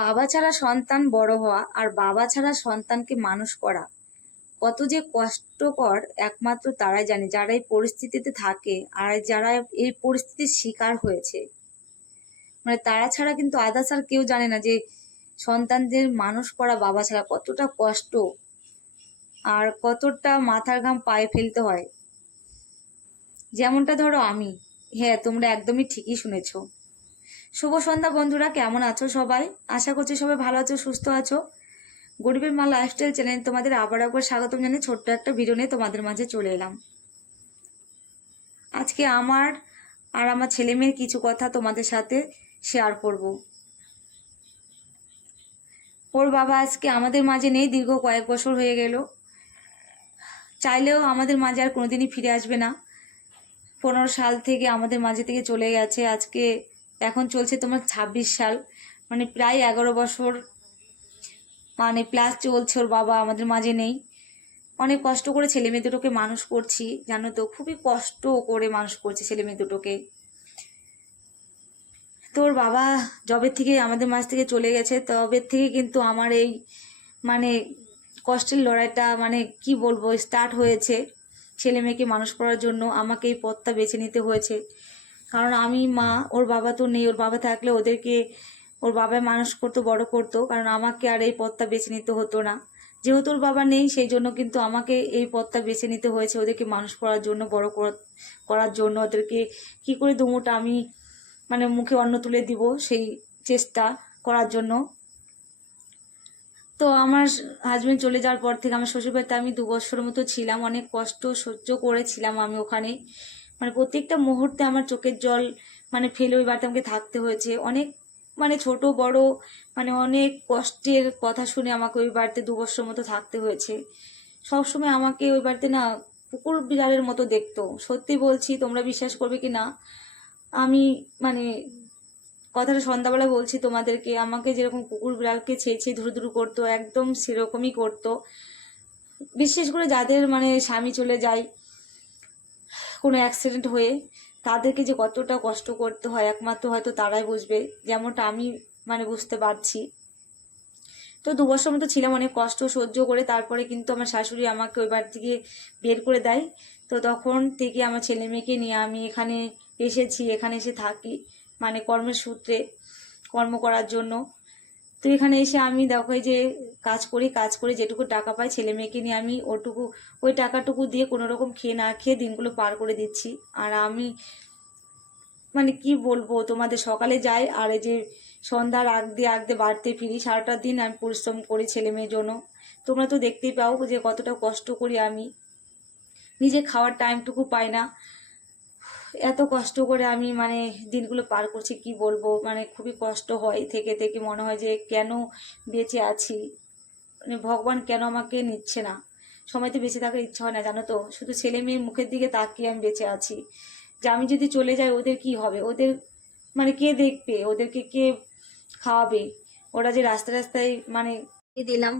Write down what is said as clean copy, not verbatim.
বাবা ছাড়া সন্তান বড় হওয়া আর বাবা ছাড়া সন্তানকে মানুষ করা কত যে কষ্টকর একমাত্র তারাই জানে, যারা এই পরিস্থিতিতে থাকে আর যারা এই পরিস্থিতির শিকার হয়েছে। মানে তারা ছাড়া কিন্তু আদার্স আর কেউ জানে না যে সন্তানদের মানুষ করা বাবা ছাড়া কতটা কষ্ট আর কতটা মাথার ঘাম পায়ে ফেলতে হয়। যেমনটা ধরো আমি, হ্যাঁ তোমরা একদমই ঠিকই শুনেছো। শুভ সন্ধ্যা বন্ধুরা, কেমন আছো সবাই? আশা করছি সবাই ভালো আছো, সুস্থ আছো। গরিবের মা লাইফস্টাইল চ্যানেল তোমাদের আবার একবার স্বাগতম জানিয়ে ছোট্ট একটা ভিডিও নিয়ে তোমাদের মাঝে চলে এলাম। আজকে আমার আর আমার ছেলে মেয়ের কিছু কথা তোমাদের সাথে শেয়ার করব। ওর বাবা আজকে আমাদের মাঝে নেই, দীর্ঘ কয়েক বছর হয়ে গেল। চাইলেও আমাদের মাঝে আর কোনোদিনই ফিরে আসবে না। 15 সাল থেকে আমাদের মাঝে থেকে চলে গেছে। আজকে এখন চলছে তোমার 26 সাল, মানে প্রায় 11 বছর মানে প্লাস চলছে। ওর বাবা আমাদের মাঝে নেই। অনেক কষ্ট করে ছেলে মেয়ে দুটোকে মানুষ করছি, জানো তো, খুবই কষ্ট করে মানুষ করছি ছেলে মেয়ে দুটোকে। তোর বাবা জবের থেকে আমাদের মাঝ থেকে চলে গেছে, তবে থেকে কিন্তু আমার এই মানে কষ্টের লড়াইটা মানে কি বলবো স্টার্ট হয়েছে। ছেলে মেয়েকে মানুষ করার জন্য আমাকে এই পথটা বেছে নিতে হয়েছে। কারণ আমি মা, ওর বাবা তো নেই। ওর বাবা থাকলে ওদেরকে ওর বাবা মানুষ করতো, বড় করতো, কারণ আমাকে আর এই পথটা বেছে নিতে হতো না। যেহেতু ওর বাবা নেই সেই জন্য কিন্তু আমাকে এই পথটা বেছে নিতে হয়েছে, ওদেরকে মানুষ করার জন্য, বড় করার জন্য। ওদেরকে কি করে দুমুঠো আমি মানে মুখে অন্ন তুলে দিব সেই চেষ্টা করার জন্য। তো আমার হাজবেন্ড চলে যাওয়ার পর থেকে আমার শ্বশুরবাড়িতে আমি 2 বছরের মতো ছিলাম। অনেক কষ্ট সহ্য করেছিলাম আমি ওখানে। মানে প্রত্যেকটা মুহূর্তে আমার চোখের জল মানে ফেলে ওই বাড়িতে আমাকে থাকতে হয়েছে। অনেক মানে ছোট বড় মানে অনেক কষ্টের কথা শুনে আমাকে ওই বাড়িতে 2 বছর মতো থাকতে হয়েছে। সবসময় আমাকে ওই বাড়িতে না কুকুর বিড়ালের মতো দেখতো। সত্যি বলছি, তোমরা বিশ্বাস করবে কি না, আমি মানে কথাটা সন্ধ্যাবেলা বলছি তোমাদেরকে, আমাকে যেরকম কুকুর বিড়ালকে ছেয়ে ছেয়ে ধুরু ধুরু করতো, একদম সেরকমই করতো। বিশেষ করে যাদের মানে স্বামী চলে যায় কোনো অ্যাক্সিডেন্ট হয়ে, তাদেরকে যে কতটা কষ্ট করতে হয় একমাত্র হয়তো তারাই বুঝবে, যেমনটা আমি মানে বুঝতে পারছি। তো 2 বছর মতো ছিলাম অনেক কষ্ট সহ্য করে। তারপরে কিন্তু আমার শাশুড়ি আমাকে ওই বাড়ি থেকে বের করে দেয়। তো তখন থেকে আমার ছেলে মেয়েকে নিয়ে আমি এখানে এসেছি, এখানে এসে থাকি মানে কর্মের সূত্রে, কর্ম করার জন্য। তো এখানে এসে আমি দেখো এই যে কাজ করি, কাজ করে যেটুকু টাকা পাই ছেলে মেয়েকে নিয়ে আমি ওই টাকাটুকু দিয়ে কোনো রকম খেয়ে না খেয়ে দিনগুলো পার করে দিচ্ছি। আর আমি মানে কি বলবো তোমাদের, সকালে যাই আর এই যে সন্ধ্যার আগ দিয়ে বাড়িতে ফিরি। সারাটা দিন আমি পরিশ্রম করি ছেলে মেয়ের জন্য। তোমরা তো দেখতেই পাও যে কতটা কষ্ট করি আমি, নিজে খাওয়ার টাইমটুকু পাই না। এত কষ্ট করে আমি মানে দিনগুলো পার করছি, কি বলবো, মানে খুবই কষ্ট হয়। থেকে থেকে মনে হয় যে কেন বেঁচে আছি, মানে ভগবান কেন আমাকে নিচ্ছে না। সময়তে বেঁচে থাকার ইচ্ছা হয় না, জানো তো। শুধু ছেলে মেয়ের মুখের দিকে তাকিয়ে আমি বেঁচে আছি, যে আমি যদি চলে যাই ওদের কি হবে, ওদের মানে কে দেখবে, ওদেরকে কে খাওয়াবে। ওরা যে রাস্তায় রাস্তায় মানে দিলাম